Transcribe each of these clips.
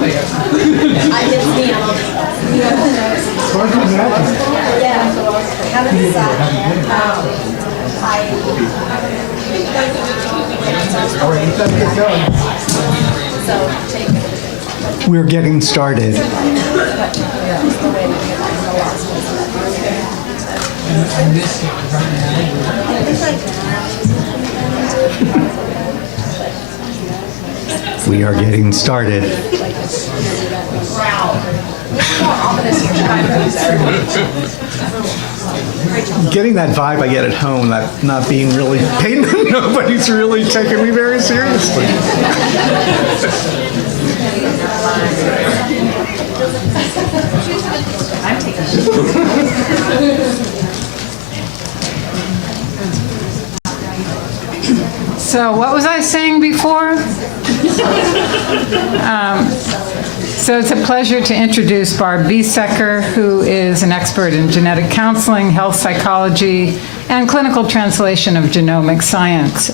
It's me. It's hard to imagine. Yeah. How does that? All right, let's get going. So take it. We're getting started. We are getting started. Getting that vibe I get at home, that not being really paid, nobody's really taking me very seriously. So what was I saying before? So it's a pleasure to introduce Barb Biesecker, who is an expert in genetic counseling, health psychology, and clinical translation of genomic science.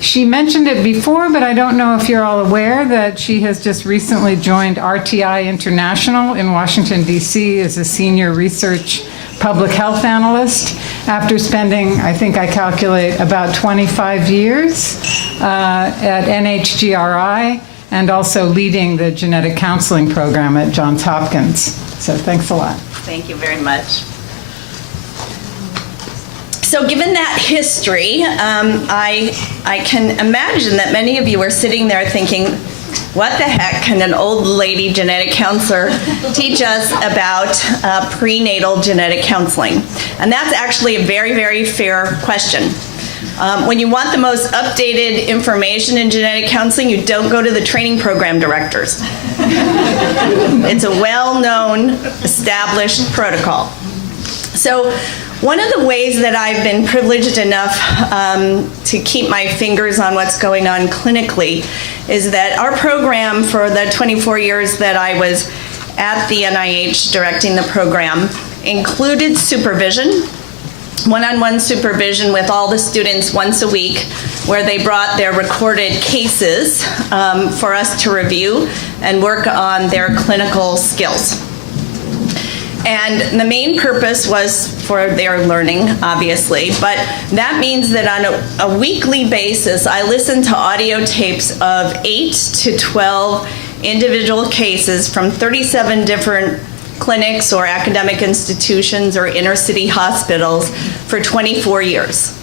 She mentioned it before, but I don't know if you're all aware that she has just recently joined RTI International in Washington, D.C. as a senior research public health analyst after spending, I think I calculate, about 25 years at NHGRI and also leading the genetic counseling program at Johns Hopkins. So thanks a lot. Thank you very much. So given that history, I can imagine that many of you are sitting there thinking, what the heck can an old lady genetic counselor teach us about prenatal genetic counseling? And that's actually a very, very fair question. When you want the most updated information in genetic counseling, you don't go to the training program directors. It's a well-known, established protocol. So one of the ways that I've been privileged enough to keep my fingers on what's going on clinically is that our program, for the 24 years that I was at the NIH directing the program, included supervision, one-on-one supervision with all the students once a week, where they brought their recorded cases for us to review and work on their clinical skills. And the main purpose was for their learning, obviously, but that means that on a weekly basis, I listen to audio tapes of 8 to 12 individual cases from 37 different clinics or academic institutions or inner city hospitals for 24 years.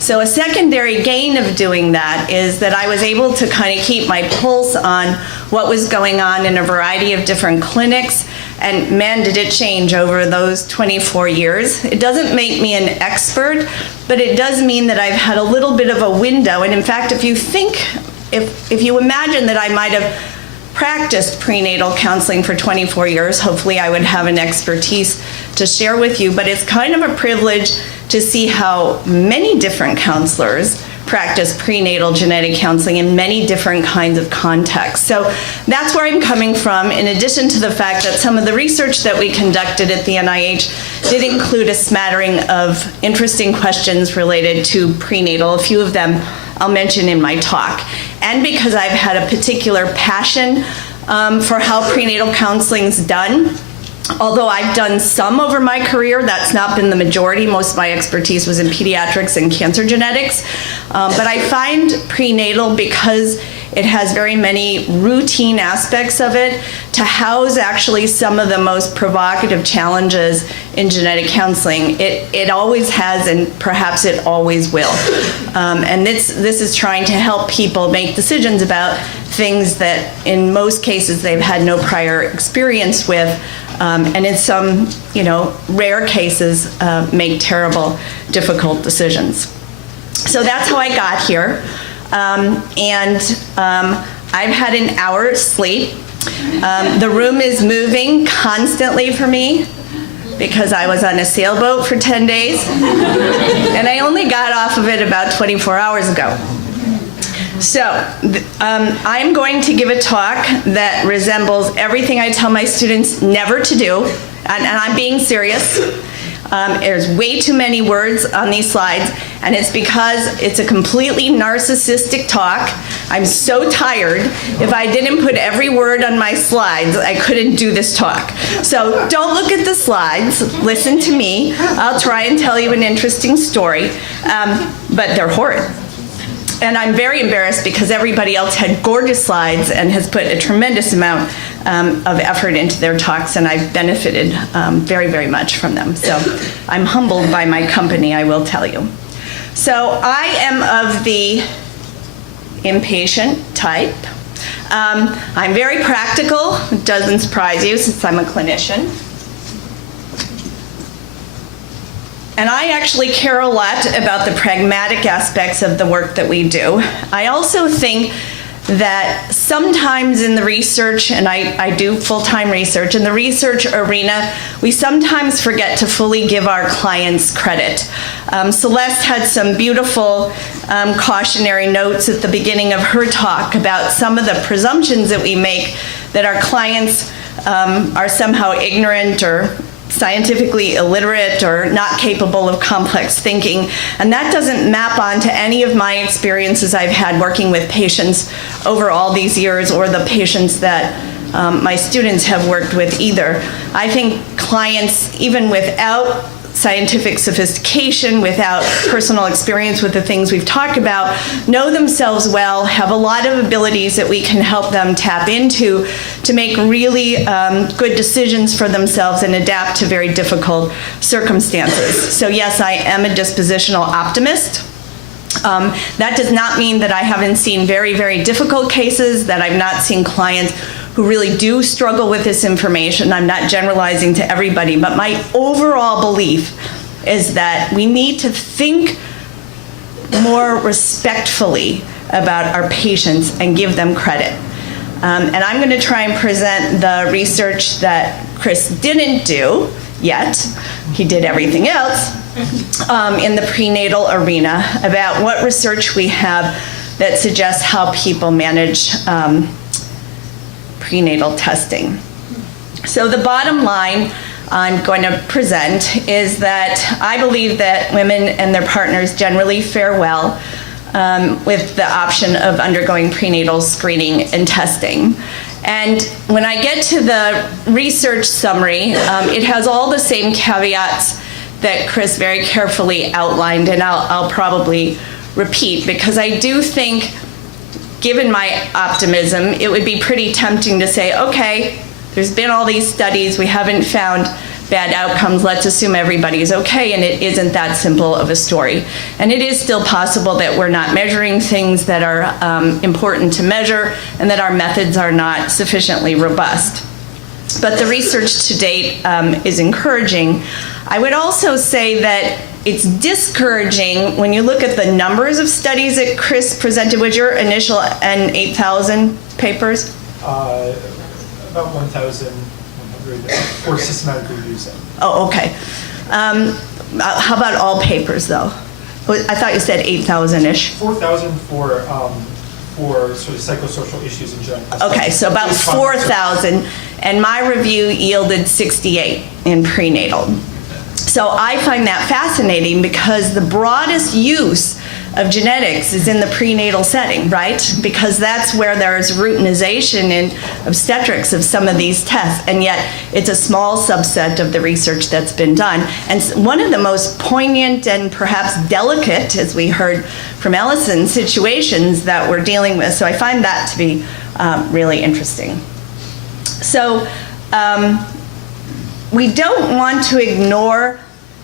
So a secondary gain of doing that is that I was able to kind of keep my pulse on what was going on in a variety of different clinics, and man, did it change over those 24 years. It doesn't make me an expert, but it does mean that I've had a little bit of a window, and in fact, if you imagine that I might have practiced prenatal counseling for 24 years, hopefully I would have an expertise to share with you, but it's kind of a privilege to see how many different counselors practice prenatal genetic counseling in many different kinds of contexts. So that's where I'm coming from, in addition to the fact that some of the research that we conducted at the NIH did include a smattering of interesting questions related to prenatal. A few of them I'll mention in my talk. And because I've had a particular passion for how prenatal counseling's done. Although I've done some over my career, that's not been the majority. Most of my expertise was in pediatrics and cancer genetics. But I find prenatal, because it has very many routine aspects of it, to house actually some of the most provocative challenges in genetic counseling. It always has, and perhaps it always will. And this is trying to help people make decisions about things that in most cases they've had no prior experience with, and in some, rare cases, make terrible, difficult decisions. So that's how I got here. I've had an hour's sleep. The room is moving constantly for me because I was on a sailboat for 10 days, and I only got off of it about 24 hours ago. So I'm going to give a talk that resembles everything I tell my students never to do, and I'm being serious. There's way too many words on these slides, and it's because it's a completely narcissistic talk. I'm so tired. If I didn't put every word on my slides, I couldn't do this talk. So don't look at the slides. Listen to me. I'll try and tell you an interesting story, but they're horrid. And I'm very embarrassed because everybody else had gorgeous slides and has put a tremendous amount of effort into their talks, and I've benefited very, very much from them. So I'm humbled by my company, I will tell you. So I am of the impatient type. I'm very practical. It doesn't surprise you since I'm a clinician. And I actually care a lot about the pragmatic aspects of the work that we do. I also think that sometimes in the research, and I do full-time research, in the research arena, we sometimes forget to fully give our clients credit. Celeste had some beautiful cautionary notes at the beginning of her talk about some of the presumptions that we make that our clients are somehow ignorant or scientifically illiterate or not capable of complex thinking. And that doesn't map onto any of my experiences I've had working with patients over all these years, or the patients that my students have worked with either. I think clients, even without scientific sophistication, without personal experience with the things we've talked about, know themselves well, have a lot of abilities that we can help them tap into to make really good decisions for themselves and adapt to very difficult circumstances. So yes, I am a dispositional optimist. That does not mean that I haven't seen very, very difficult cases, that I've not seen clients who really do struggle with this information. I'm not generalizing to everybody, but my overall belief is that we need to think more respectfully about our patients and give them credit. And I'm going to try and present the research that Chris didn't do yet. He did everything else in the prenatal arena about what research we have that suggests how people manage prenatal testing. So the bottom line I'm going to present is that I believe that women and their partners generally fare well with the option of undergoing prenatal screening and testing. And when I get to the research summary, it has all the same caveats that Chris very carefully outlined, and I'll probably repeat, because I do think, given my optimism, it would be pretty tempting to say, okay, there's been all these studies, we haven't found bad outcomes, let's assume everybody's okay, and it isn't that simple of a story. And it is still possible that we're not measuring things that are important to measure, and that our methods are not sufficiently robust. But the research to date is encouraging. I would also say that it's discouraging when you look at the numbers of studies that Chris presented. Was your initial N 8,000 papers? About 1,100 for systematic reviews. Oh, okay. How about all papers, though? I thought you said 8,000-ish. 4,000 for sort of psychosocial issues in genetic testing. Okay, so about 4,000, and my review yielded 68 in prenatal. So I find that fascinating because the broadest use of genetics is in the prenatal setting, right? Because that's where there's routinization in obstetrics of some of these tests, and yet it's a small subset of the research that's been done. And one of the most poignant and perhaps delicate, as we heard from Allison, situations that we're dealing with. So I find that to be really interesting. So we don't want to ignore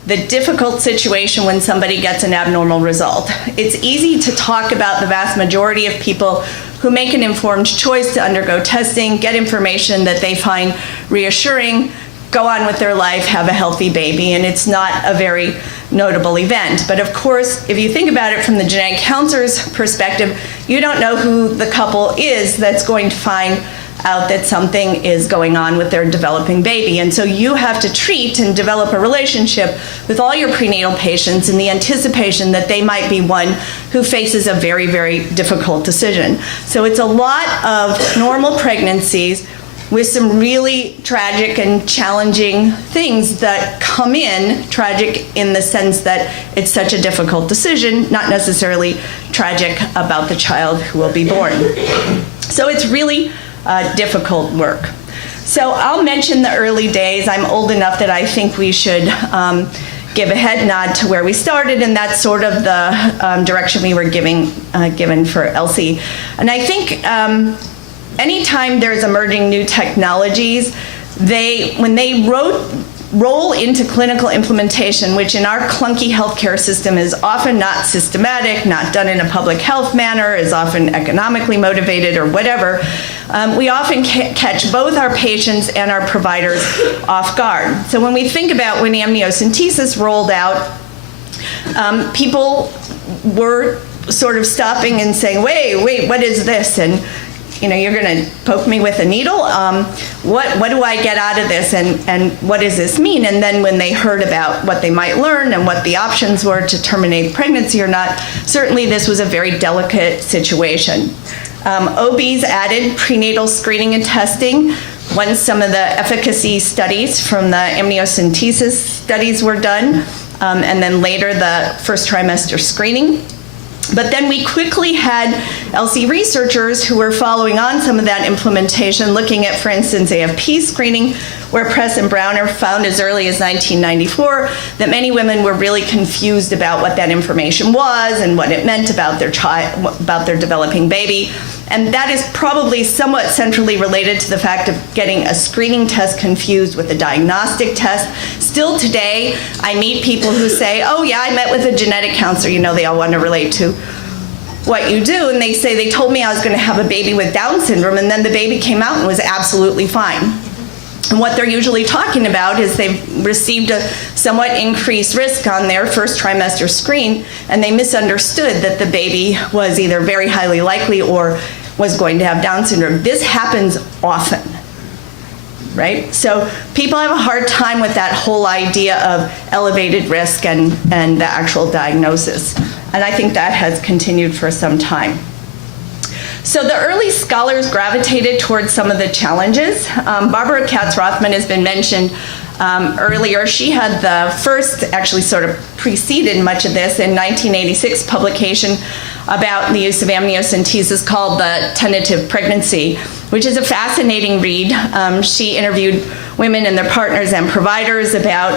the difficult situation when somebody gets an abnormal result. It's easy to talk about the vast majority of people who make an informed choice to undergo testing, get information that they find reassuring, go on with their life, have a healthy baby, and it's not a very notable event. But of course, if you think about it from the genetic counselor's perspective, you don't know who the couple is that's going to find out that something is going on with their developing baby. And so you have to treat and develop a relationship with all your prenatal patients in the anticipation that they might be one who faces a very, very difficult decision. So it's a lot of normal pregnancies with some really tragic and challenging things that come in, tragic in the sense that it's such a difficult decision, not necessarily tragic about the child who will be born. So it's really difficult work. So I'll mention the early days. I'm old enough that I think we should give a head nod to where we started, and that's sort of the direction we were given for Elsie. And I think anytime there's emerging new technologies, when they roll into clinical implementation, which in our clunky healthcare system is often not systematic, not done in a public health manner, is often economically motivated or whatever, we often catch both our patients and our providers off guard. So when we think about when amniocentesis rolled out, people were sort of stopping and saying, wait, what is this? And you're going to poke me with a needle? What do I get out of this, and what does this mean? And then when they heard about what they might learn and what the options were to terminate pregnancy or not, certainly this was a very delicate situation. OBs added prenatal screening and testing once some of the efficacy studies from the amniocentesis studies were done, and then later the first trimester screening. But then we quickly had LC researchers who were following on some of that implementation, looking at, for instance, AFP screening, where Press and Browner found as early as 1994 that many women were really confused about what that information was and what it meant about their child, about their developing baby. And that is probably somewhat centrally related to the fact of getting a screening test confused with a diagnostic test. Still today, I meet people who say, oh yeah, I met with a genetic counselor. They all want to relate to what you do. And they say, they told me I was going to have a baby with Down syndrome, and then the baby came out and was absolutely fine. And what they're usually talking about is they've received a somewhat increased risk on their first trimester screen, and they misunderstood that the baby was either very highly likely or was going to have Down syndrome. This happens often, right? So people have a hard time with that whole idea of elevated risk and the actual diagnosis. And I think that has continued for some time. So the early scholars gravitated towards some of the challenges. Barbara Katz-Rothman has been mentioned earlier. She had the first, actually sort of preceded much of this, in 1986 publication about the use of amniocentesis called The Tentative Pregnancy, which is a fascinating read. She interviewed women and their partners and providers about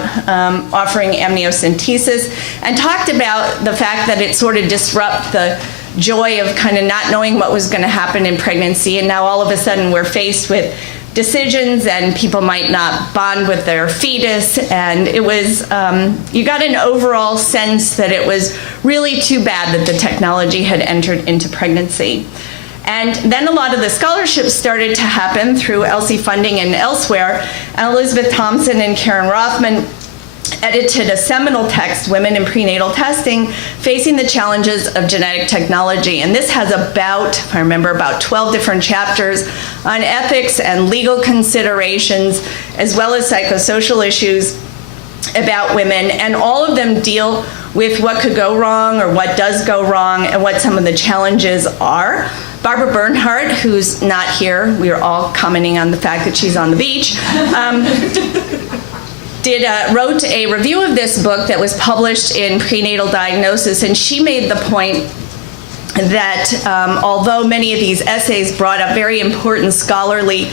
offering amniocentesis, and talked about the fact that it sort of disrupted the joy of kind of not knowing what was going to happen in pregnancy, and now all of a sudden we're faced with decisions, and people might not bond with their fetus, and it was, you got an overall sense that it was really too bad that the technology had entered into pregnancy. And then a lot of the scholarship started to happen through ELSI funding and elsewhere, and Elizabeth Thompson and Karen Rothman edited a seminal text, Women in Prenatal Testing, Facing the Challenges of Genetic Technology. And this has about, if I remember, about 12 different chapters on ethics and legal considerations, as well as psychosocial issues about women. And all of them deal with what could go wrong or what does go wrong and what some of the challenges are. Barbara Bernhardt, who's not here, we are all commenting on the fact that she's on the beach, wrote a review of this book that was published in Prenatal Diagnosis, and she made the point that although many of these essays brought up very important scholarly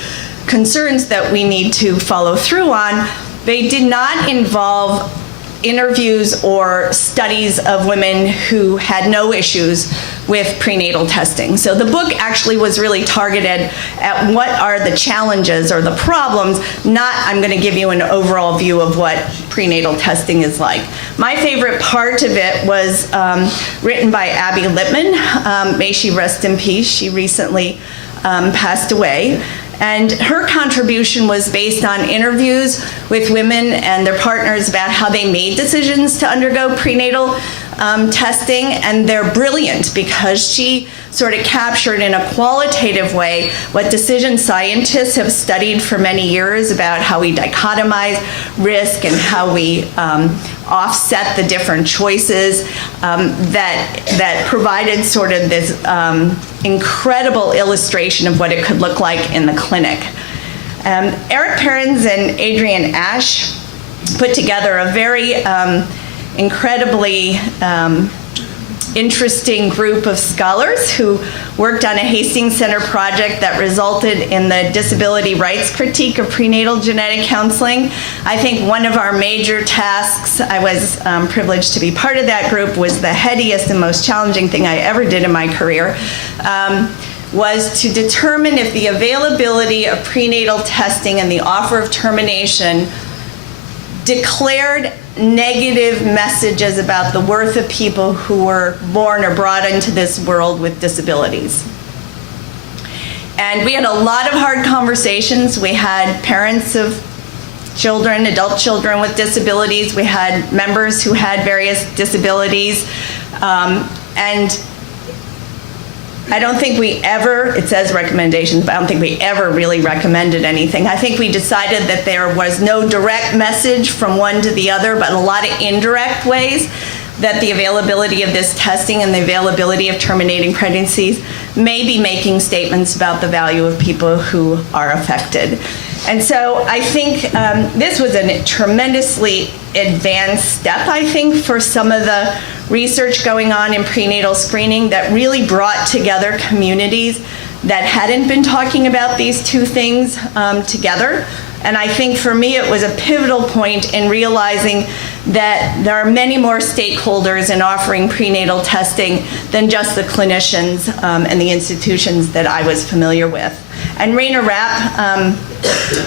concerns that we need to follow through on, they did not involve interviews or studies of women who had no issues with prenatal testing. So the book actually was really targeted at what are the challenges or the problems, not I'm going to give you an overall view of what prenatal testing is like. My favorite part of it was written by Abby Lippman. May she rest in peace. She recently passed away. And her contribution was based on interviews with women and their partners about how they made decisions to undergo prenatal testing. And they're brilliant because she sort of captured in a qualitative way what decision scientists have studied for many years about how we dichotomize risk and how we offset the different choices, that provided sort of this incredible illustration of what it could look like in the clinic. Eric Perrins and Adrienne Ash put together a very incredibly interesting group of scholars who worked on a Hastings Center project that resulted in the disability rights critique of prenatal genetic counseling. I think one of our major tasks, I was privileged to be part of that group, was the headiest and most challenging thing I ever did in my career, was to determine if the availability of prenatal testing and the offer of termination declared negative messages about the worth of people who were born or brought into this world with disabilities. And we had a lot of hard conversations. We had parents of children, adult children with disabilities. We had members who had various disabilities. And I don't think we ever, it says recommendations, but I don't think we ever really recommended anything. I think we decided that there was no direct message from one to the other, but a lot of indirect ways that the availability of this testing and the availability of terminating pregnancies may be making statements about the value of people who are affected. And so I think this was a tremendously advanced step, I think, for some of the research going on in prenatal screening that really brought together communities that hadn't been talking about these two things together. And I think for me it was a pivotal point in realizing that there are many more stakeholders in offering prenatal testing than just the clinicians and the institutions that I was familiar with. And Raina Rapp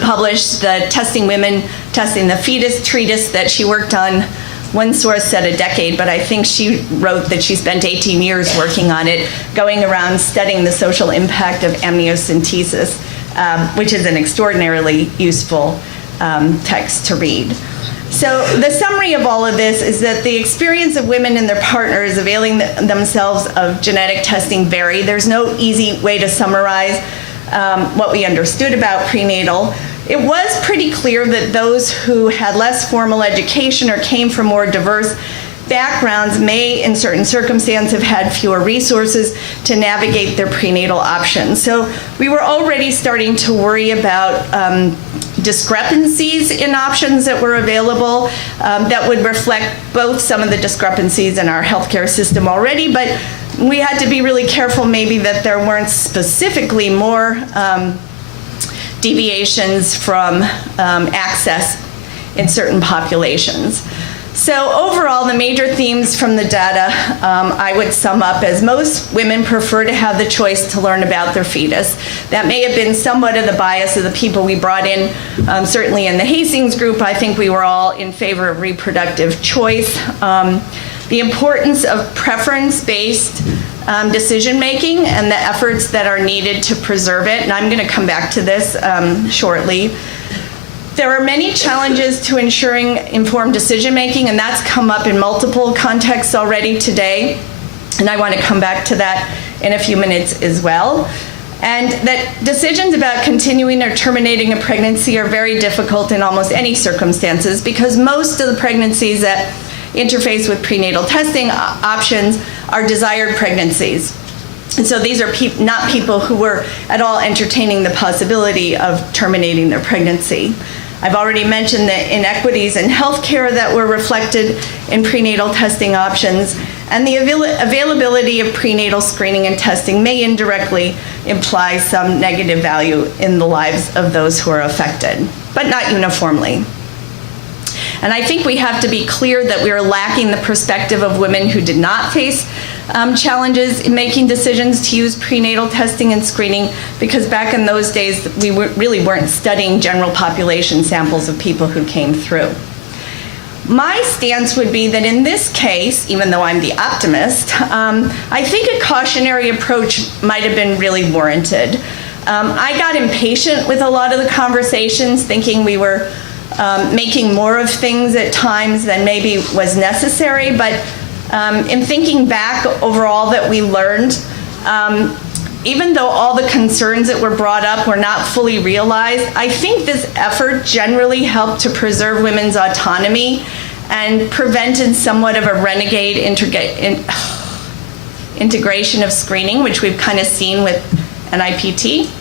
published the Testing Women, Testing the Fetus treatise that she worked on. One source said a decade, but I think she wrote that she spent 18 years working on it, going around studying the social impact of amniocentesis, which is an extraordinarily useful text to read. So the summary of all of this is that the experience of women and their partners availing themselves of genetic testing vary. There's no easy way to summarize what we understood about prenatal. It was pretty clear that those who had less formal education or came from more diverse backgrounds may, in certain circumstances, have had fewer resources to navigate their prenatal options. So we were already starting to worry about discrepancies in options that were available that would reflect both some of the discrepancies in our healthcare system already, but we had to be really careful maybe that there weren't specifically more deviations from access in certain populations. So overall, the major themes from the data I would sum up as most women prefer to have the choice to learn about their fetus. That may have been somewhat of the bias of the people we brought in. Certainly in the Hastings group, I think we were all in favor of reproductive choice. The importance of preference-based decision-making and the efforts that are needed to preserve it, and I'm going to come back to this shortly. There are many challenges to ensuring informed decision-making, and that's come up in multiple contexts already today, and I want to come back to that in a few minutes as well. And that decisions about continuing or terminating a pregnancy are very difficult in almost any circumstances because most of the pregnancies that interface with prenatal testing options are desired pregnancies. And so these are not people who were at all entertaining the possibility of terminating their pregnancy. I've already mentioned the inequities in healthcare that were reflected in prenatal testing options, and the availability of prenatal screening and testing may indirectly imply some negative value in the lives of those who are affected, but not uniformly. And I think we have to be clear that we are lacking the perspective of women who did not face challenges in making decisions to use prenatal testing and screening, because back in those days, we really weren't studying general population samples of people who came through. My stance would be that in this case, even though I'm the optimist, I think a cautionary approach might have been really warranted. I got impatient with a lot of the conversations, thinking we were making more of things at times than maybe was necessary, but in thinking back over all that we learned, even though all the concerns that were brought up were not fully realized, I think this effort generally helped to preserve women's autonomy and prevented somewhat of a renegade integration of screening, which we've kind of seen with NIPT.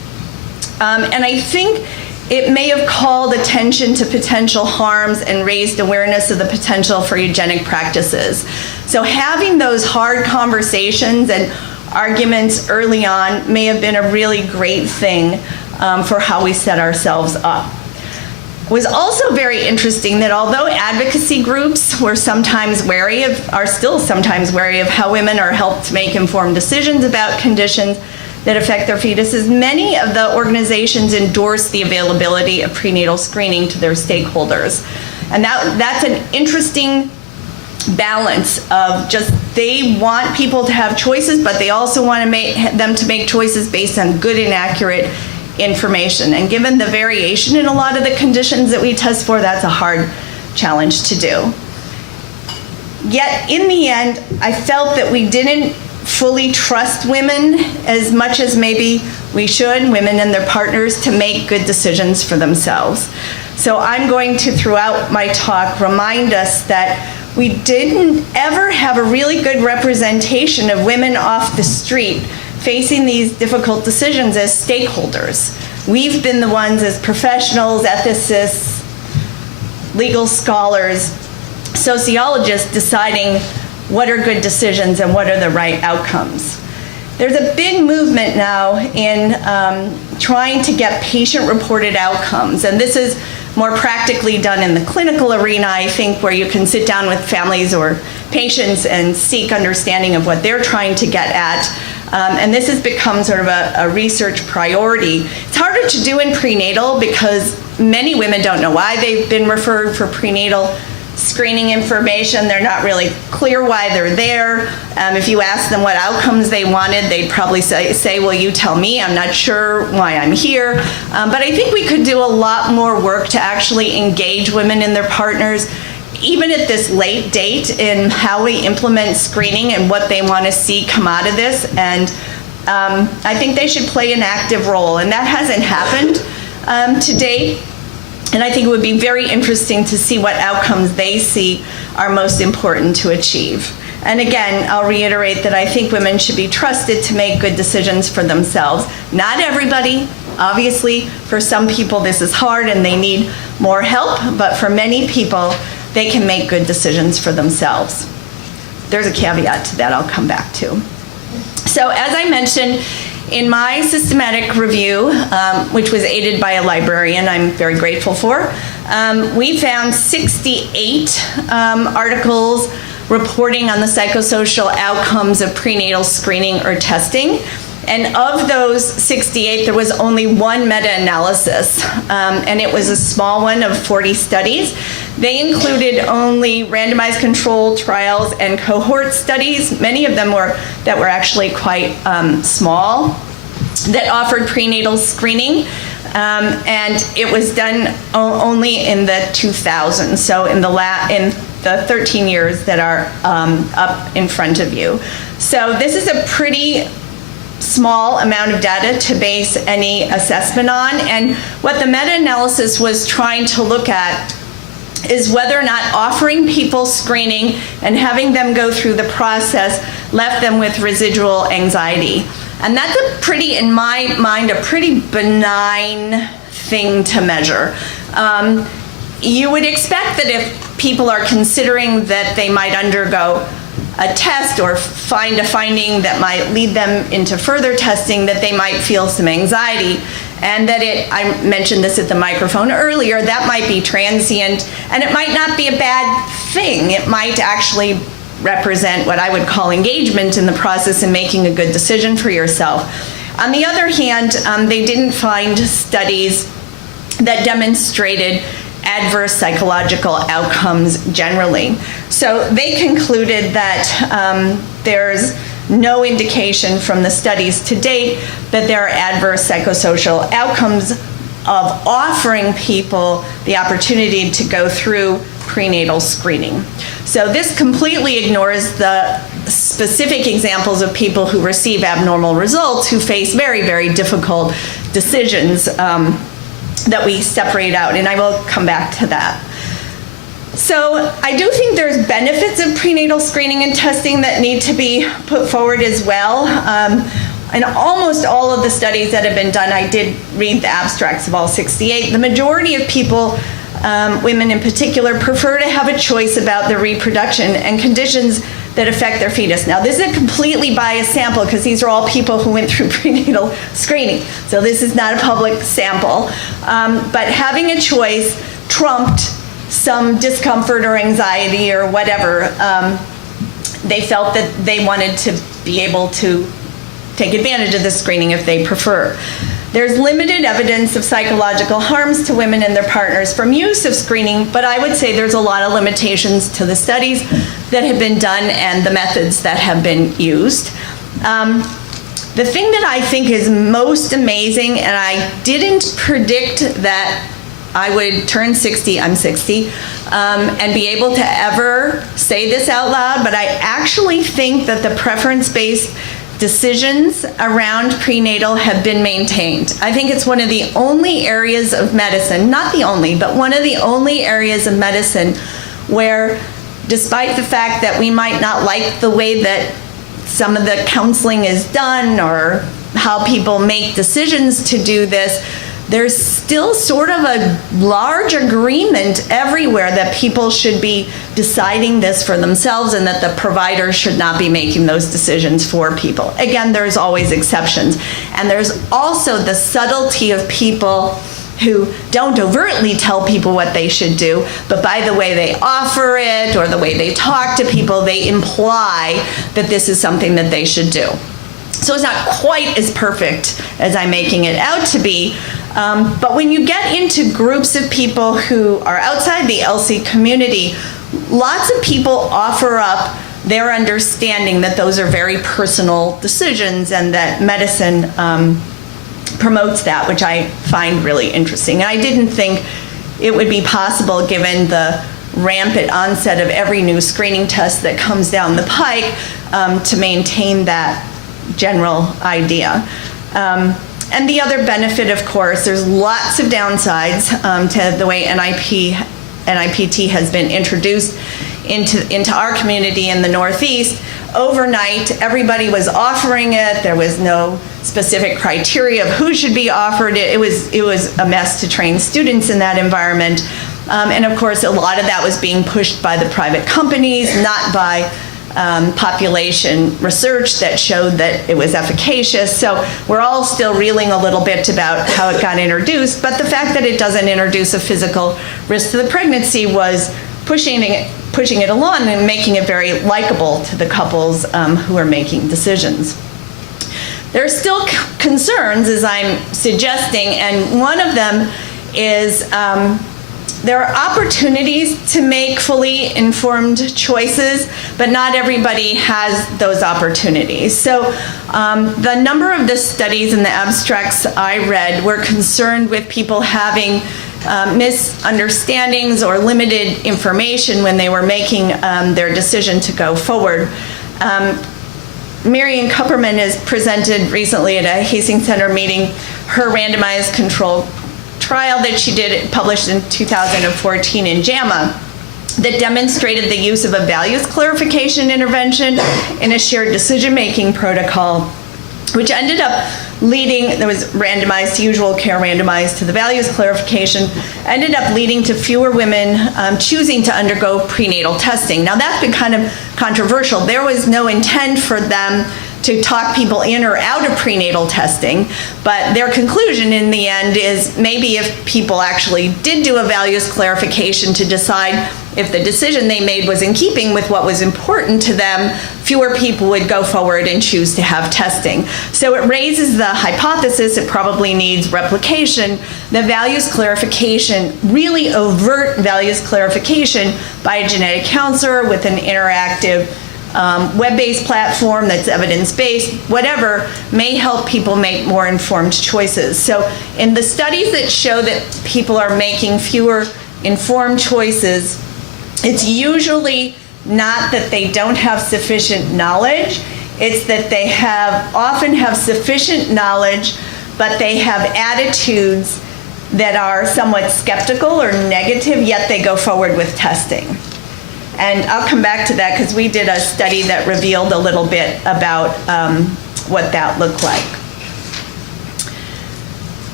And I think it may have called attention to potential harms and raised awareness of the potential for eugenic practices. So having those hard conversations and arguments early on may have been a really great thing for how we set ourselves up. It was also very interesting that although advocacy groups were sometimes wary of, are still sometimes wary of how women are helped make informed decisions about conditions that affect their fetuses, many of the organizations endorse the availability of prenatal screening to their stakeholders. And that's an interesting balance of just, they want people to have choices, but they also want to make them to make choices based on good and accurate information. And given the variation in a lot of the conditions that we test for, that's a hard challenge to do. Yet in the end, I felt that we didn't fully trust women as much as maybe we should, women and their partners, to make good decisions for themselves. So I'm going to, throughout my talk, remind us that we didn't ever have a really good representation of women off the street facing these difficult decisions as stakeholders. We've been the ones as professionals, ethicists, legal scholars, sociologists deciding what are good decisions and what are the right outcomes. There's a big movement now in trying to get patient-reported outcomes, and this is more practically done in the clinical arena, I think, where you can sit down with families or patients and seek understanding of what they're trying to get at. And this has become sort of a research priority. It's harder to do in prenatal because many women don't know why they've been referred for prenatal screening information. They're not really clear why they're there. If you ask them what outcomes they wanted, they'd probably say, well, you tell me, I'm not sure why I'm here. But I think we could do a lot more work to actually engage women and their partners, even at this late date, in how we implement screening and what they want to see come out of this. And I think they should play an active role. And that hasn't happened to date. And I think it would be very interesting to see what outcomes they see are most important to achieve. And again, I'll reiterate that I think women should be trusted to make good decisions for themselves. Not everybody. Obviously, for some people this is hard and they need more help, but for many people, they can make good decisions for themselves. There's a caveat to that I'll come back to. So as I mentioned, in my systematic review, which was aided by a librarian I'm very grateful for, we found 68 articles reporting on the psychosocial outcomes of prenatal screening or testing. And of those 68, there was only one meta-analysis, and it was a small one of 40 studies. They included only randomized controlled trials and cohort studies. Many of them were actually quite small, that offered prenatal screening, and it was done only in the 2000s, so in the 13 years that are up in front of you. So this is a pretty small amount of data to base any assessment on, and what the meta-analysis was trying to look at is whether or not offering people screening and having them go through the process left them with residual anxiety. And that's a pretty, in my mind, a pretty benign thing to measure. You would expect that if people are considering that they might undergo a test or find a finding that might lead them into further testing, that they might feel some anxiety, and that I mentioned this at the microphone earlier, that might be transient, and it might not be a bad thing. It might actually represent what I would call engagement in the process and making a good decision for yourself. On the other hand, they didn't find studies that demonstrated adverse psychological outcomes generally. So they concluded that there's no indication from the studies to date that there are adverse psychosocial outcomes of offering people the opportunity to go through prenatal screening. So this completely ignores the specific examples of people who receive abnormal results who face very, very difficult decisions that we separate out, and I will come back to that. So I do think there's benefits of prenatal screening and testing that need to be put forward as well. in almost all of the studies that have been done, I did read the abstracts of all 68, the majority of people, women in particular, prefer to have a choice about their reproduction and conditions that affect their fetus. Now, this is a completely biased sample because these are all people who went through prenatal screening. So this is not a public sample. But having a choice trumped some discomfort or anxiety or whatever. They felt that they wanted to be able to take advantage of the screening if they prefer. There's limited evidence of psychological harms to women and their partners from use of screening, but I would say there's a lot of limitations to the studies that have been done and the methods that have been used. The thing that I think is most amazing, and I didn't predict that I would turn 60, I'm 60, and be able to ever say this out loud, but I actually think that the preference-based decisions around prenatal have been maintained. I think it's one of the only areas of medicine, not the only, but one of the only areas of medicine where, despite the fact that we might not like the way that some of the counseling is done or how people make decisions to do this, there's still sort of a large agreement everywhere that people should be deciding this for themselves and that the providers should not be making those decisions for people. Again, there's always exceptions. And there's also the subtlety of people who don't overtly tell people what they should do, but by the way they offer it or the way they talk to people, they imply that this is something that they should do. So it's not quite as perfect as I'm making it out to be. But when you get into groups of people who are outside the LC community, lots of people offer up their understanding that those are very personal decisions and that medicine promotes that, which I find really interesting. And I didn't think it would be possible, given the rampant onset of every new screening test that comes down the pike, to maintain that general idea. And the other benefit, of course, there's lots of downsides to the way NIPT has been introduced into our community in the Northeast. Overnight, everybody was offering it. There was no specific criteria of who should be offered it. It was a mess to train students in that environment. And of course, a lot of that was being pushed by the private companies, not by population research that showed that it was efficacious. So we're all still reeling a little bit about how it got introduced, but the fact that it doesn't introduce a physical risk to the pregnancy was pushing it along and making it very likable to the couples who are making decisions. There are still concerns, as I'm suggesting, and one of them is there are opportunities to make fully informed choices, but not everybody has those opportunities. So the number of the studies and the abstracts I read were concerned with people having misunderstandings or limited information when they were making their decision to go forward. Marian Kupperman has presented recently at a Hastings Center meeting her randomized control trial that she did, published in 2014 in JAMA, that demonstrated the use of a values clarification intervention in a shared decision-making protocol, which ended up leading, there was randomized to usual care, randomized to the values clarification, ended up leading to fewer women choosing to undergo prenatal testing. Now that's been kind of controversial. There was no intent for them to talk people in or out of prenatal testing, but their conclusion in the end is maybe if people actually did do a values clarification to decide if the decision they made was in keeping with what was important to them, fewer people would go forward and choose to have testing. So it raises the hypothesis, it probably needs replication, the values clarification, really overt values clarification by a genetic counselor with an interactive web-based platform that's evidence-based, whatever, may help people make more informed choices. So in the studies that show that people are making fewer informed choices, it's usually not that they don't have sufficient knowledge, it's that they often have sufficient knowledge, but they have attitudes that are somewhat skeptical or negative, yet they go forward with testing. And I'll come back to that because we did a study that revealed a little bit about what that looked like.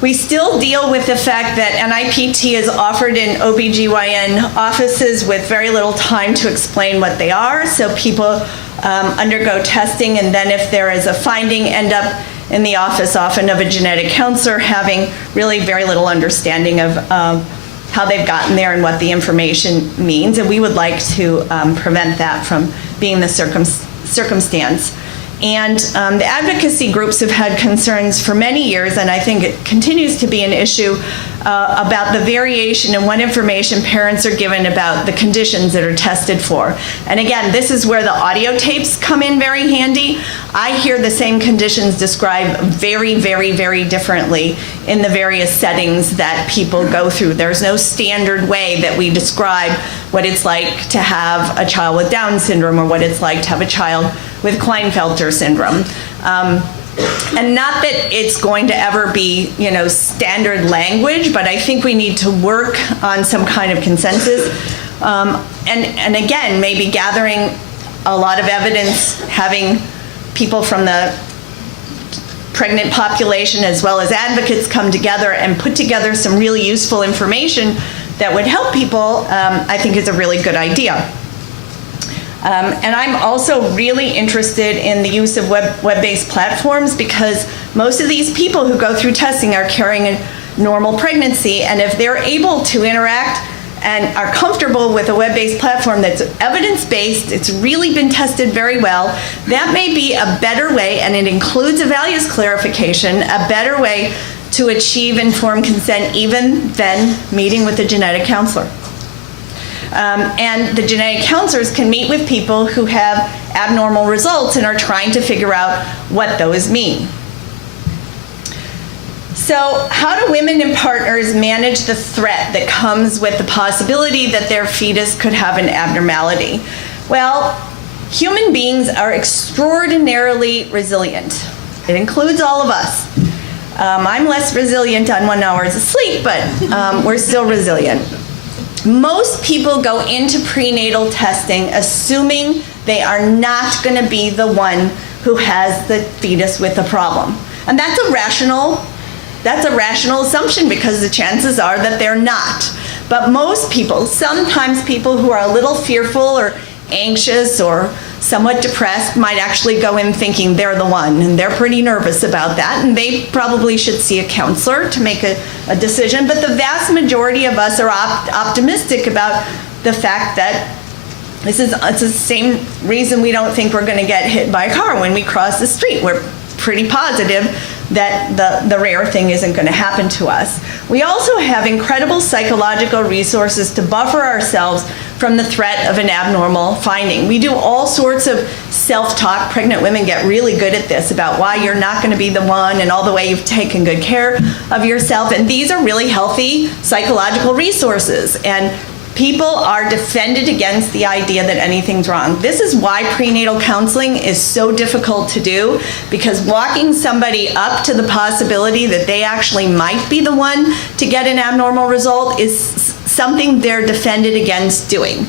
We still deal with the fact that NIPT is offered in OBGYN offices with very little time to explain what they are. So people undergo testing, and then if there is a finding, end up in the office often of a genetic counselor having really very little understanding of how they've gotten there and what the information means. And we would like to prevent that from being the circumstance. And the advocacy groups have had concerns for many years, and I think it continues to be an issue about the variation in what information parents are given about the conditions that are tested for. And again, this is where the audio tapes come in very handy. I hear the same conditions described very, very, very differently in the various settings that people go through. There's no standard way that we describe what it's like to have a child with Down syndrome or what it's like to have a child with Klinefelter syndrome. And not that it's going to ever be, standard language, but I think we need to work on some kind of consensus. And again, maybe gathering a lot of evidence, having people from the pregnant population as well as advocates come together and put together some really useful information that would help people, I think is a really good idea. And I'm also really interested in the use of web-based platforms, because most of these people who go through testing are carrying a normal pregnancy, and if they're able to interact and are comfortable with a web-based platform that's evidence-based, it's really been tested very well, that may be a better way, and it includes a values clarification, a better way to achieve informed consent even than meeting with a genetic counselor. And the genetic counselors can meet with people who have abnormal results and are trying to figure out what those mean. So how do women and partners manage the threat that comes with the possibility that their fetus could have an abnormality? Well, human beings are extraordinarily resilient. It includes all of us. I'm less resilient on 1 hour of sleep, but we're still resilient. Most people go into prenatal testing assuming they are not going to be the one who has the fetus with the problem. And that's a rational assumption, because the chances are that they're not. But most people, sometimes people who are a little fearful or anxious or somewhat depressed, might actually go in thinking they're the one, and they're pretty nervous about that, and they probably should see a counselor to make a decision. But the vast majority of us are optimistic about the fact that it's the same reason we don't think we're going to get hit by a car when we cross the street. We're pretty positive that the rare thing isn't going to happen to us. We also have incredible psychological resources to buffer ourselves from the threat of an abnormal finding. We do all sorts of self-talk. Pregnant women get really good at this, about why you're not going to be the one and all the way you've taken good care of yourself. And these are really healthy psychological resources. And people are defended against the idea that anything's wrong. This is why prenatal counseling is so difficult to do, because walking somebody up to the possibility that they actually might be the one to get an abnormal result is something they're defended against doing.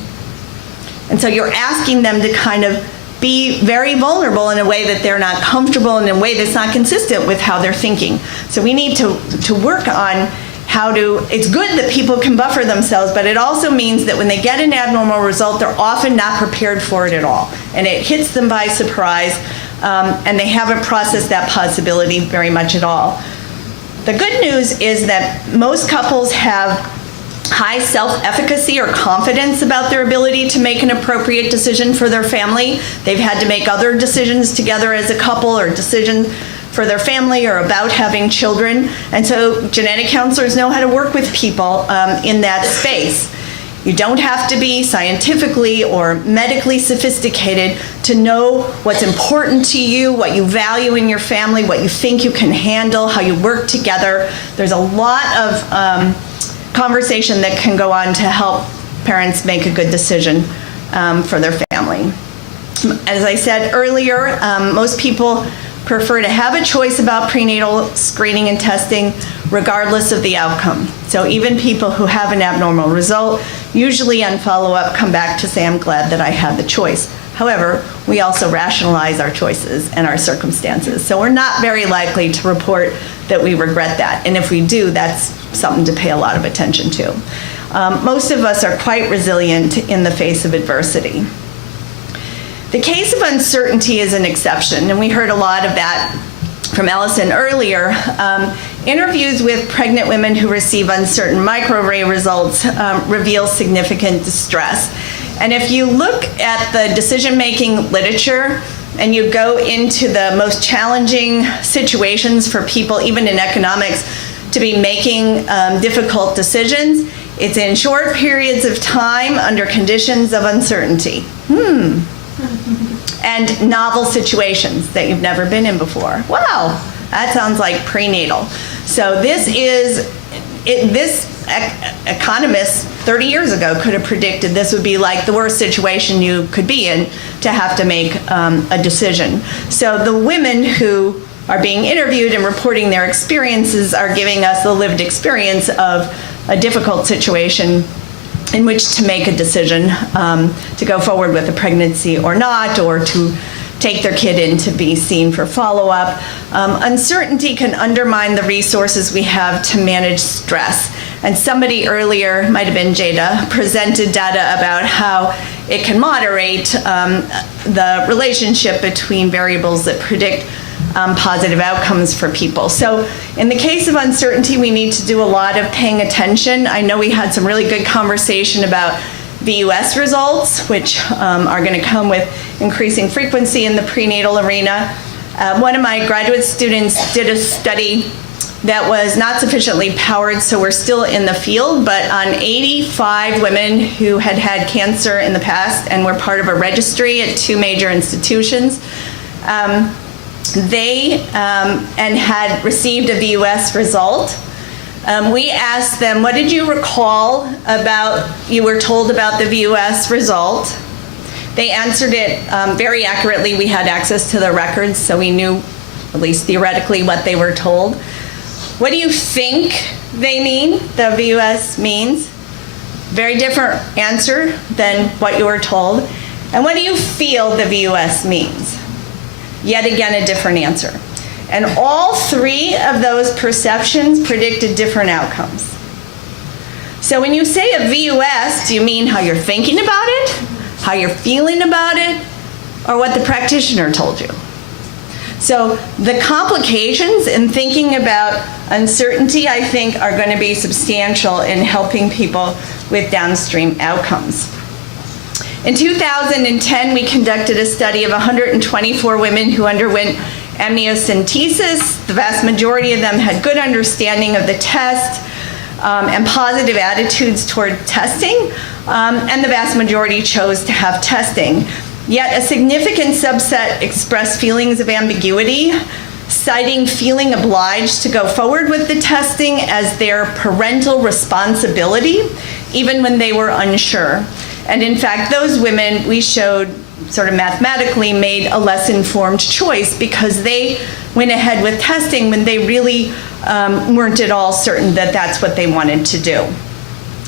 And so you're asking them to kind of be very vulnerable in a way that they're not comfortable, in a way that's not consistent with how they're thinking. So we need to work on it's good that people can buffer themselves, but it also means that when they get an abnormal result, they're often not prepared for it at all. And it hits them by surprise, and they haven't processed that possibility very much at all. The good news is that most couples have high self-efficacy or confidence about their ability to make an appropriate decision for their family. They've had to make other decisions together as a couple, or decisions for their family or about having children. And so genetic counselors know how to work with people in that space. You don't have to be scientifically or medically sophisticated to know what's important to you, what you value in your family, what you think you can handle, how you work together. There's a lot of conversation that can go on to help parents make a good decision for their family. As I said earlier, most people prefer to have a choice about prenatal screening and testing regardless of the outcome. So even people who have an abnormal result usually on follow-up come back to say, I'm glad that I had the choice. However, we also rationalize our choices and our circumstances. So we're not very likely to report that we regret that. And if we do, that's something to pay a lot of attention to. Most of us are quite resilient in the face of adversity. The case of uncertainty is an exception, and we heard a lot of that from Allison earlier. Interviews with pregnant women who receive uncertain microarray results reveal significant distress. And if you look at the decision-making literature and you go into the most challenging situations for people, even in economics, to be making difficult decisions, it's in short periods of time under conditions of uncertainty. And novel situations that you've never been in before. Wow, that sounds like prenatal. So this economist 30 years ago could have predicted this would be like the worst situation you could be in to have to make a decision. So the women who are being interviewed and reporting their experiences are giving us the lived experience of a difficult situation in which to make a decision to go forward with a pregnancy or not, or to take their kid in to be seen for follow-up. Uncertainty can undermine the resources we have to manage stress. And somebody earlier, might have been Jada, presented data about how it can moderate the relationship between variables that predict positive outcomes for people. So in the case of uncertainty, we need to do a lot of paying attention. I know we had some really good conversation about VUS results, which are going to come with increasing frequency in the prenatal arena. One of my graduate students did a study that was not sufficiently powered, so we're still in the field, but on 85 women who had had cancer in the past and were part of a registry at 2 major institutions. They and had received a VUS result. We asked them, what did you recall you were told about the VUS result? They answered it very accurately. We had access to the records, so we knew, at least theoretically, what they were told. What do you think they mean, the VUS means? Very different answer than what you were told. And what do you feel the VUS means? Yet again, a different answer. And all 3 of those perceptions predicted different outcomes. So when you say a VUS, do you mean how you're thinking about it, how you're feeling about it, or what the practitioner told you? So the complications in thinking about uncertainty, I think, are going to be substantial in helping people with downstream outcomes. In 2010, we conducted a study of 124 women who underwent amniocentesis. The vast majority of them had good understanding of the test and positive attitudes toward testing, and the vast majority chose to have testing. Yet a significant subset expressed feelings of ambiguity, citing feeling obliged to go forward with the testing as their parental responsibility, even when they were unsure. And in fact, those women, we showed, sort of mathematically, made a less informed choice because they went ahead with testing when they really weren't at all certain that that's what they wanted to do.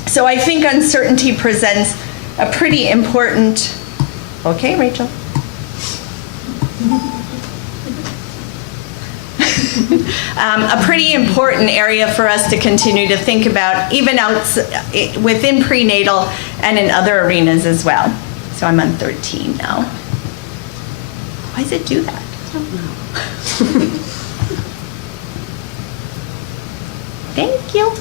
So I think uncertainty presents a pretty important, okay, Rachel. A pretty important area for us to continue to think about, even within prenatal and in other arenas as well. So I'm on 13 now. Why does it do that? I don't know. Thank you.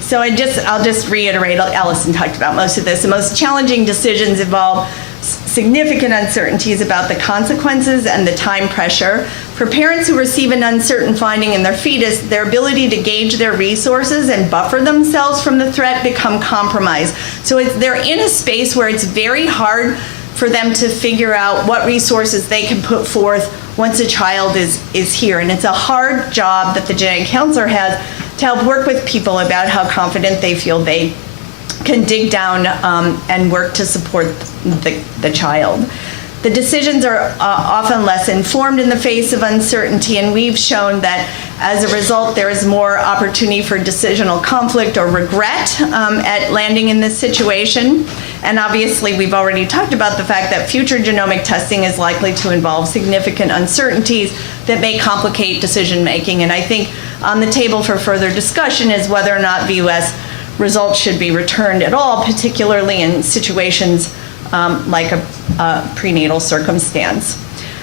So I'll just reiterate, Allison talked about most of this. The most challenging decisions involve significant uncertainties about the consequences and the time pressure. For parents who receive an uncertain finding in their fetus, their ability to gauge their resources and buffer themselves from the threat become compromised. So they're in a space where it's very hard for them to figure out what resources they can put forth once a child is here. And it's a hard job that the genetic counselor has to help work with people about how confident they feel they can dig down and work to support the child. The decisions are often less informed in the face of uncertainty, and we've shown that as a result, there is more opportunity for decisional conflict or regret at landing in this situation. And obviously, we've already talked about the fact that future genomic testing is likely to involve significant uncertainties that may complicate decision-making. And I think on the table for further discussion is whether or not VUS results should be returned at all, particularly in situations like a prenatal circumstance.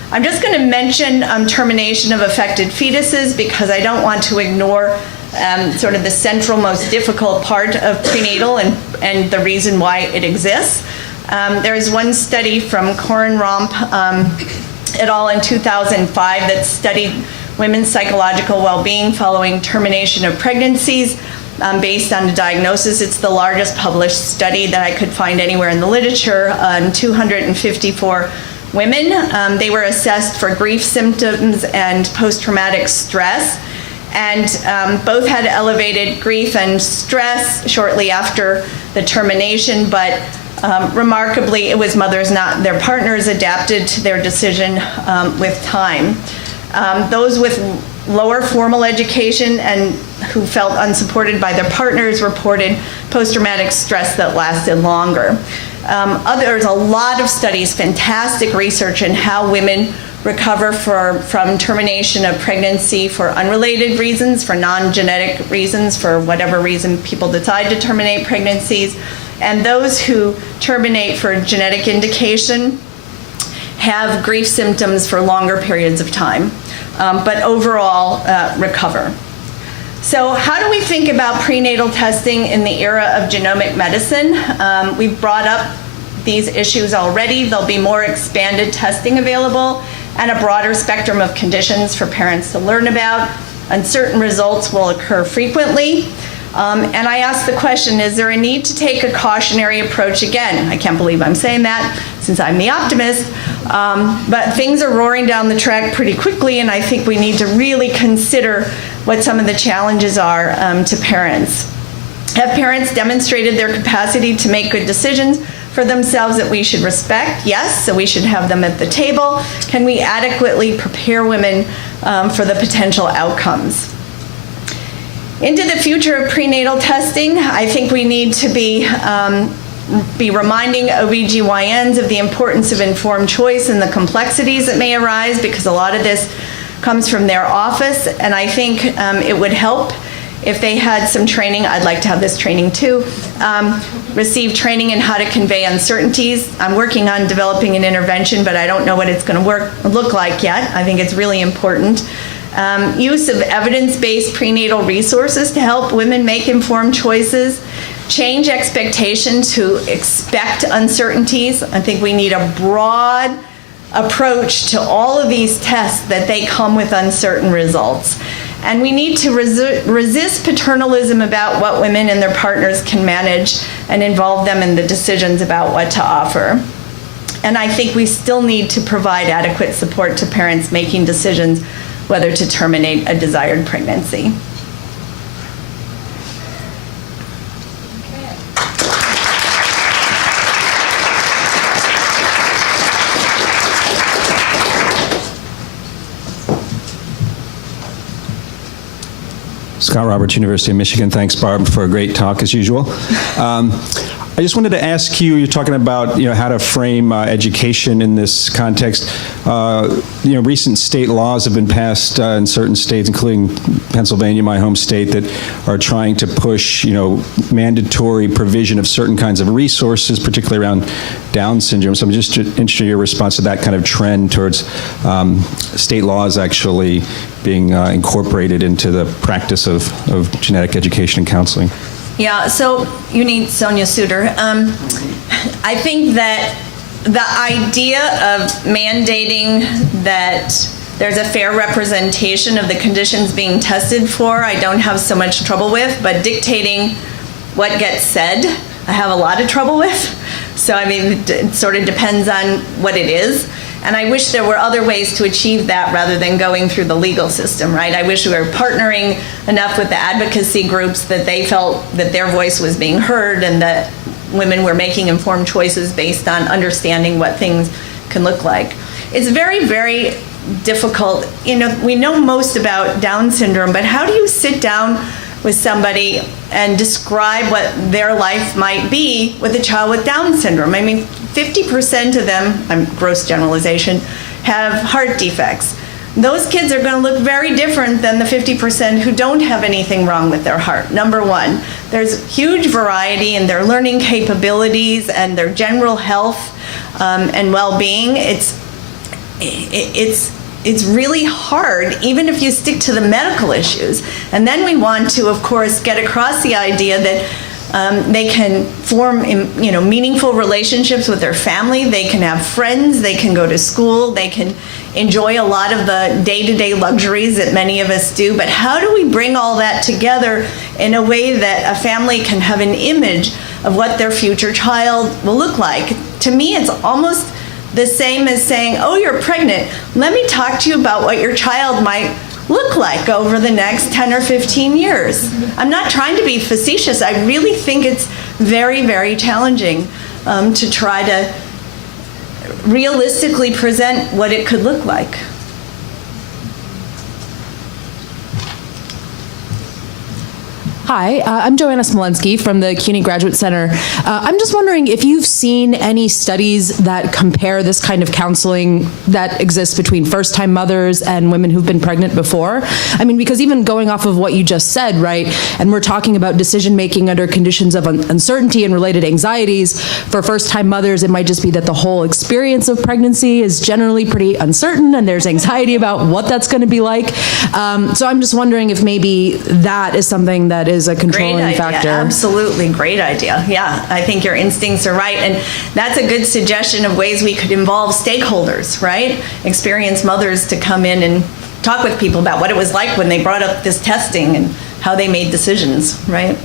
I'm just going to mention termination of affected fetuses because I don't want to ignore sort of the central, most difficult part of prenatal and the reason why it exists. There's one study from Korenramp et al. In 2005 that studied women's psychological well-being following termination of pregnancies based on a diagnosis. It's the largest published study that I could find anywhere in the literature on 254 women. They were assessed for grief symptoms and post-traumatic stress, and both had elevated grief and stress shortly after the termination, but remarkably, it was mothers, not their partners, adapted to their decision with time. Those with lower formal education and who felt unsupported by their partners reported post-traumatic stress that lasted longer. There's a lot of studies, fantastic research in how women recover from termination of pregnancy for unrelated reasons, for non-genetic reasons, for whatever reason people decide to terminate pregnancies. And those who terminate for genetic indication have grief symptoms for longer periods of time, but overall recover. So how do we think about prenatal testing in the era of genomic medicine? We've brought up these issues already. There'll be more expanded testing available and a broader spectrum of conditions for parents to learn about. Uncertain results will occur frequently. And I ask the question, is there a need to take a cautionary approach again? I can't believe I'm saying that since I'm the optimist, but things are roaring down the track pretty quickly, and I think we need to really consider what some of the challenges are to parents. Have parents demonstrated their capacity to make good decisions for themselves that we should respect? Yes, so we should have them at the table. Can we adequately prepare women for the potential outcomes? Into the future of prenatal testing, I think we need to be reminding OBGYNs of the importance of informed choice and the complexities that may arise, because a lot of this comes from their office, and I think it would help if they had some training. I'd like to have this training too. Receive training in how to convey uncertainties. I'm working on developing an intervention, but I don't know what it's going to look like yet. I think it's really important. Use of evidence-based prenatal resources to help women make informed choices. Change expectation to expect uncertainties. I think we need a broad approach to all of these tests that they come with uncertain results. And we need to resist paternalism about what women and their partners can manage and involve them in the decisions about what to offer. And I think we still need to provide adequate support to parents making decisions whether to terminate a desired pregnancy. Scott Roberts, University of Michigan. Thanks, Barb, for a great talk as usual. I just wanted to ask you, you're talking about how to frame education in this context. Recent state laws have been passed in certain states, including Pennsylvania, my home state, that are trying to push mandatory provision of certain kinds of resources, particularly around Down syndrome. So I'm just interested in your response to that kind of trend towards state laws actually being incorporated into the practice of genetic education and counseling. Yeah, so you need Sonia Suter. I think that the idea of mandating that there's a fair representation of the conditions being tested for, I don't have so much trouble with, but dictating what gets said, I have a lot of trouble with. So, I mean, it sort of depends on what it is. And I wish there were other ways to achieve that rather than going through the legal system, right? I wish we were partnering enough with the advocacy groups that they felt that their voice was being heard and that women were making informed choices based on understanding what things can look like. It's very, very difficult. You know, we know most about Down syndrome, but how do you sit down with somebody and describe what their life might be with a child with Down syndrome? I mean, 50% of them, gross generalization, have heart defects. Those kids are going to look very different than the 50% who don't have anything wrong with their heart. Number one, there's huge variety in their learning capabilities and their general health and well-being. It's really hard, even if you stick to the medical issues. And then we want to, of course, get across the idea that they can form, meaningful relationships with their family. They can have friends. They can go to school. They can enjoy a lot of the day-to-day luxuries that many of us do. But how do we bring all that together in a way that a family can have an image of what their future child will look like? To me, it's almost the same as saying, oh, you're pregnant. Let me talk to you about what your child might look like over the next 10 or 15 years. I'm not trying to be facetious. I really think it's very, very challenging to try to realistically present what it could look like. Hi, I'm Joanna Smolensky from the CUNY Graduate Center. I'm just wondering if you've seen any studies that compare this kind of counseling that exists between first-time mothers and women who've been pregnant before. I mean, because even going off of what you just said, right, and we're talking about decision-making under conditions of uncertainty and related anxieties, for first-time mothers, it might just be that the whole experience of pregnancy is generally pretty uncertain and there's anxiety about what that's going to be like. So I'm just wondering if maybe that is something that is a controlling factor. Absolutely, great idea. Yeah, I think your instincts are right, and that's a good suggestion of ways we could involve stakeholders, right? Experienced mothers to come in and talk with people about what it was like when they brought up this testing and how they made decisions, right?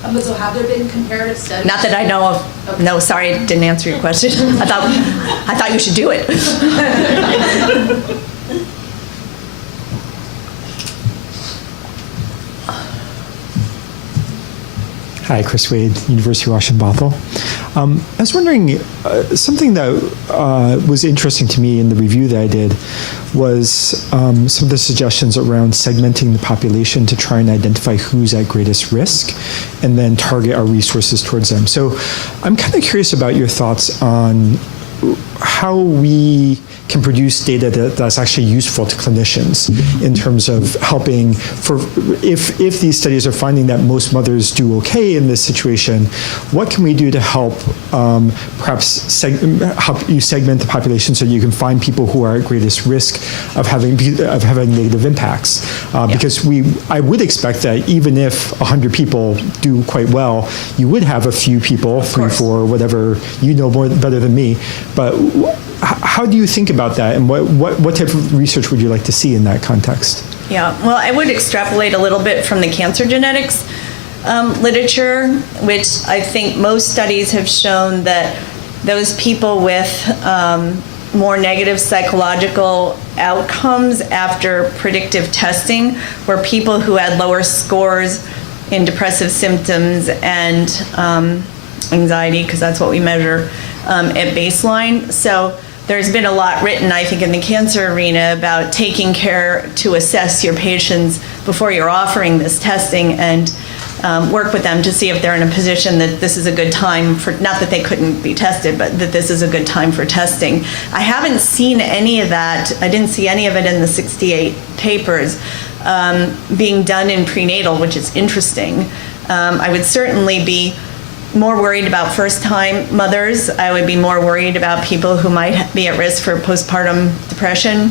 So have there been comparative studies? Not that I know of. Okay. No, sorry, I didn't answer your question. I thought you should do it. Hi, Chris Wade, University of Washington, Bothell. I was wondering, something that was interesting to me in the review that I did was some of the suggestions around segmenting the population to try and identify who's at greatest risk and then target our resources towards them. So I'm kind of curious about your thoughts on how we can produce data that's actually useful to clinicians in terms of helping if these studies are finding that most mothers do okay in this situation, what can we do to help perhaps help you segment the population so you can find people who are at greatest risk of having negative impacts? Because I would expect that even if 100 people do quite well, you would have a few people, 3, 4, whatever, better than me. But how do you think about that, and what type of research would you like to see in that context? Yeah, well, I would extrapolate a little bit from the cancer genetics literature, which I think most studies have shown that those people with more negative psychological outcomes after predictive testing were people who had lower scores in depressive symptoms and anxiety, because that's what we measure at baseline. So there's been a lot written, I think, in the cancer arena about taking care to assess your patients before you're offering this testing and work with them to see if they're in a position that this is a good time for, not that they couldn't be tested, but that this is a good time for testing. I haven't seen any of that. I didn't see any of it in the 68 papers being done in prenatal, which is interesting. I would certainly be more worried about first-time mothers. I would be more worried about people who might be at risk for postpartum depression.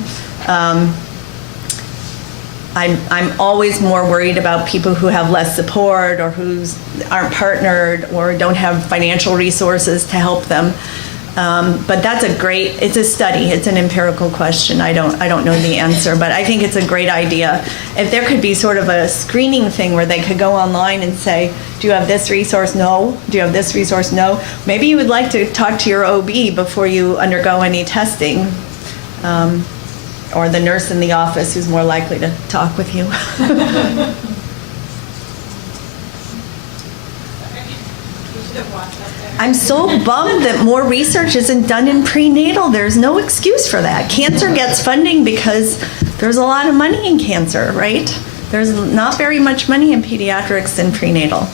I'm always more worried about people who have less support or who aren't partnered or don't have financial resources to help them. But that's it's a study, it's an empirical question. I don't know the answer, but I think it's a great idea. If there could be sort of a screening thing where they could go online and say, do you have this resource? No. Do you have this resource? No. Maybe you would like to talk to your OB before you undergo any testing, or the nurse in the office who's more likely to talk with you. I'm so bummed that more research isn't done in prenatal. There's no excuse for that. Cancer gets funding because there's a lot of money in cancer, right? There's not very much money in pediatrics and prenatal.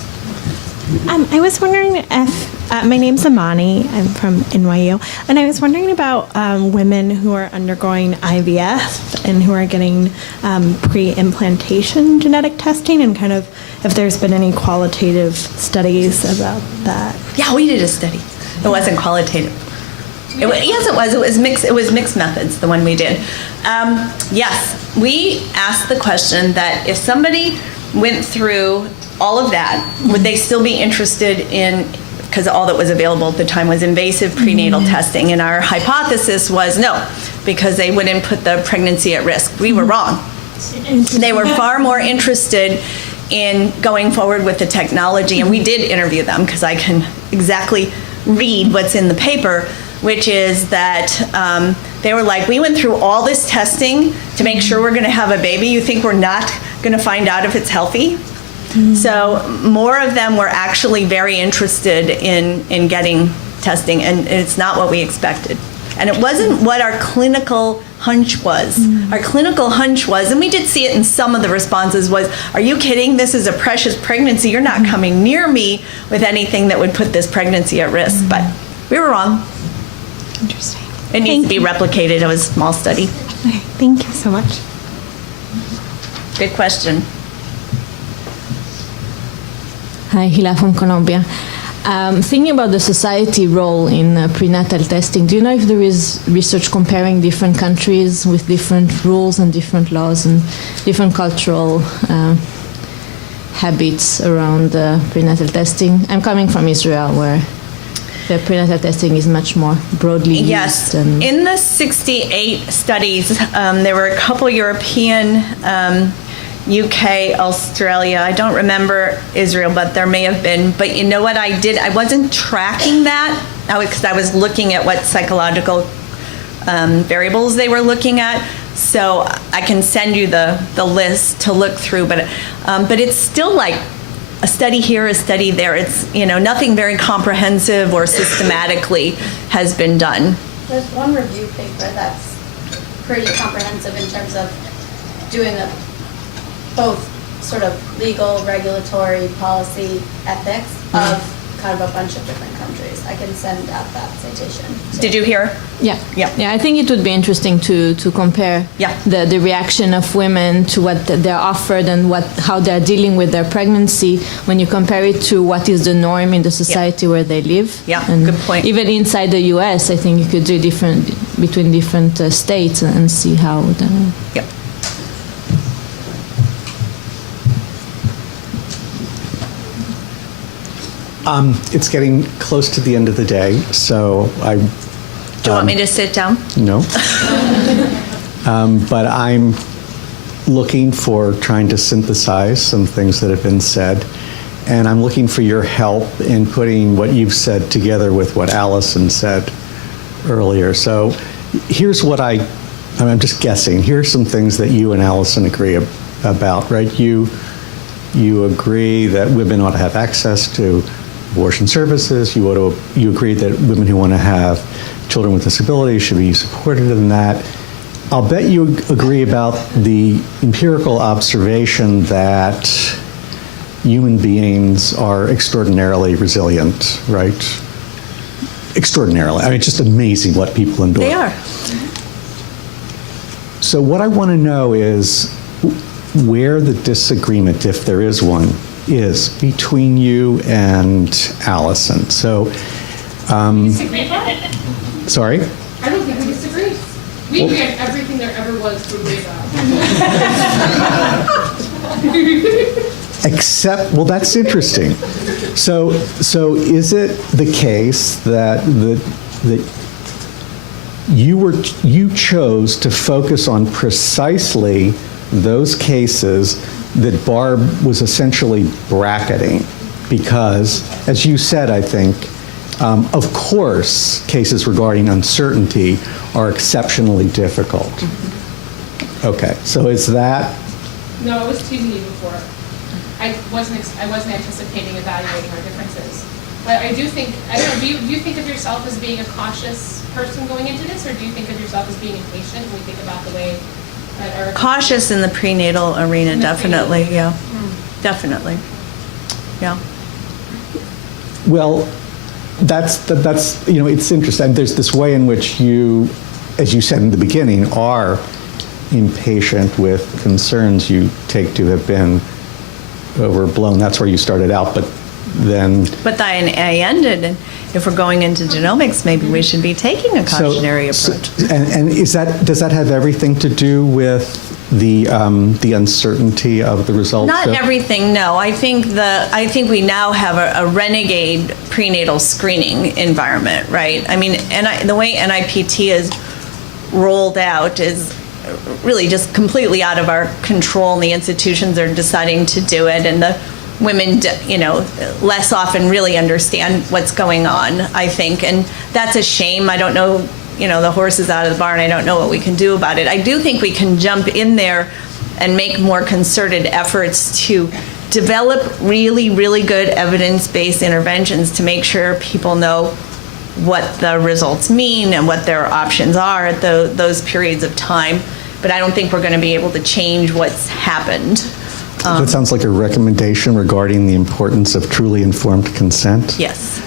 I was wondering if, my name's Amani, I'm from NYU, and I was wondering about women who are undergoing IVF and who are getting pre-implantation genetic testing, and kind of if there's been any qualitative studies about that. Yeah, we did a study. It wasn't qualitative. Yes, it was. It was mixed methods, the one we did. Yes, we asked the question that if somebody went through all of that, would they still be interested in, because all that was available at the time was invasive prenatal testing, and our hypothesis was no, because they wouldn't put the pregnancy at risk. We were wrong. They were far more interested in going forward with the technology, and we did interview them, because I can exactly read what's in the paper, which is that they were like, we went through all this testing to make sure we're going to have a baby. You think we're not going to find out if it's healthy? So more of them were actually very interested in getting testing, and it's not what we expected. And it wasn't what our clinical hunch was. Our clinical hunch was, and we did see it in some of the responses, was, are you kidding? This is a precious pregnancy. You're not coming near me with anything that would put this pregnancy at risk. But we were wrong. Interesting. It needs to be replicated. It was a small study. Okay, thank you so much. Good question. Hi, Hila from Colombia. Thinking about the society role in prenatal testing, do you know if there is research comparing different countries with different rules and different laws and different cultural habits around prenatal testing? I'm coming from Israel, where the prenatal testing is much more broadly used. Yes. In the 68 studies, there were a couple European, UK, Australia. I don't remember Israel, but there may have been. But you know what I did? I wasn't tracking that because I was looking at what psychological variables they were looking at. So I can send you the list to look through. But it's still like a study here, a study there. It's, nothing very comprehensive or systematically has been done. There's one review paper that's pretty comprehensive in terms of doing both sort of legal, regulatory, policy, ethics of kind of a bunch of different countries. I can send out that citation. Did you hear? Yeah. Yeah. Yeah, I think it would be interesting to compare the reaction of women to what they're offered and how they're dealing with their pregnancy when you compare it to what is the norm in the society where they live. Yeah, and good point. Even inside the US, I think you could do different between different states and see how the... Yep. It's getting close to the end of the day, so I... Do you want me to sit down? No. But I'm looking for trying to synthesize some things that have been said, and I'm looking for your help in putting what you've said together with what Allison said earlier. So here's what I'm just guessing. Here's some things that you and Allison agree about, right? You agree that women ought to have access to abortion services. You agree that women who want to have children with disabilities should be supported in that. I'll bet you agree about the empirical observation that human beings are extraordinarily resilient, right? Extraordinarily. I mean, it's just amazing what people endure. They are. So what I want to know is where the disagreement, if there is one, is between you and Allison. So, disagree? Sorry? I don't think we disagree. We agree on everything there ever was to agree about. Except, well, that's interesting. So is it the case that you chose to focus on precisely those cases that Barb was essentially bracketing? Because, as you said, I think, of course, cases regarding uncertainty are exceptionally difficult. Okay, so is that? No, I was teasing you before. I wasn't anticipating evaluating our differences. But I do think, I don't know, do you think of yourself as being a cautious person going into this, or do you think of yourself as being impatient when you think about the way that our... Cautious in the prenatal arena, In the definitely, prenatal. yeah. Definitely, yeah. Well, that's it's interesting. There's this way in which you, as you said in the beginning, are impatient with concerns you take to have been overblown. That's where you started out, but then... But I ended, and if we're going into genomics, maybe we should be taking a cautionary approach. And does that have everything to do with the uncertainty of the results? Not everything, no. I think we now have a renegade prenatal screening environment, right? I mean, the way NIPT is rolled out is really just completely out of our control, and the institutions are deciding to do it, and the women, less often really understand what's going on, I think, and that's a shame. I don't know, the horse is out of the barn. I don't know what we can do about it. I do think we can jump in there and make more concerted efforts to develop really, really good evidence-based interventions to make sure people know what the results mean and what their options are at those periods of time. But I don't think we're going to be able to change what's happened. That sounds like a recommendation regarding the importance of truly informed consent. Yes.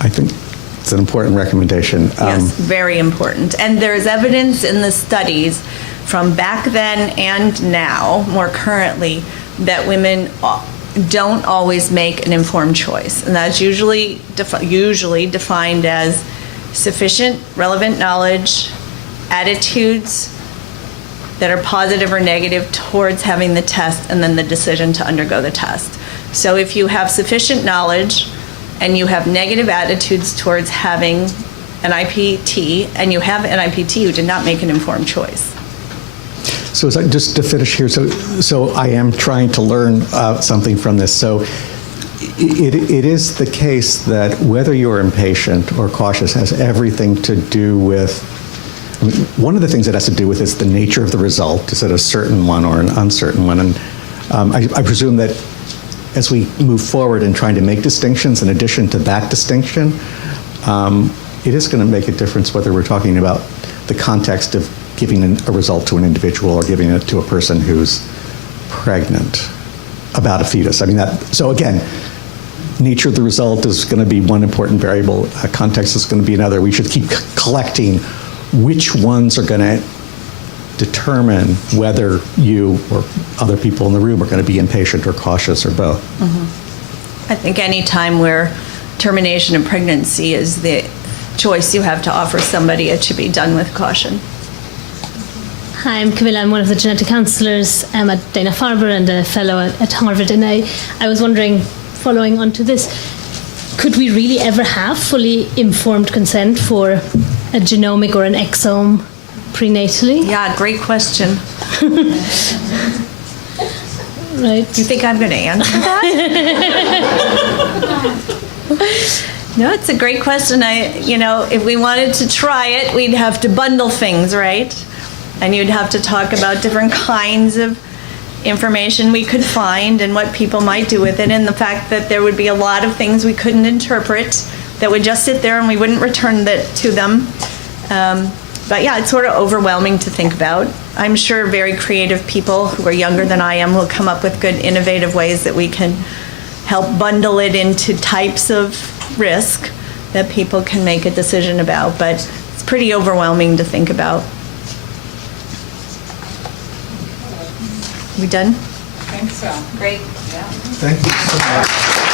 I think it's an important recommendation. Yes, very important. And there's evidence in the studies from back then and now, more currently, that women don't always make an informed choice. And that's usually defined as sufficient relevant knowledge, attitudes that are positive or negative towards having the test, and then the decision to undergo the test. So if you have sufficient knowledge and you have negative attitudes towards having an IPT, and you have an IPT, you did not make an informed choice. So just to finish here, so I am trying to learn something from this. So it is the case that whether you're impatient or cautious has everything to do with, one of the things it has to do with is the nature of the result. Is it a certain one or an uncertain one? And I presume that as we move forward in trying to make distinctions, in addition to that distinction, it is going to make a difference whether we're talking about the context of giving a result to an individual or giving it to a person who's pregnant about a fetus. I mean, so again, nature of the result is going to be one important variable. Context is going to be another. We should keep collecting which ones are going to determine whether you or other people in the room are going to be impatient or cautious or both. Mm-hmm. I think any time where termination of pregnancy is the choice you have to offer somebody, it should be done with caution. Hi, I'm Camilla. I'm one of the genetic counselors at Dana-Farber and a fellow at Harvard. And I was wondering, following on to this, could we really ever have fully informed consent for a genomic or an exome prenatally? Yeah, great question. Right. Do you think I'm going to answer that? No, it's a great question. If we wanted to try it, we'd have to bundle things, right? And you'd have to talk about different kinds of information we could find and what people might do with it, and the fact that there would be a lot of things we couldn't interpret that would just sit there and we wouldn't return that to them. But yeah, it's sort of overwhelming to think about. I'm sure very creative people who are younger than I am will come up with good, innovative ways that we can help bundle it into types of risk that people can make a decision about. But it's pretty overwhelming to think about. We done? I think so. Great. Thank you so much.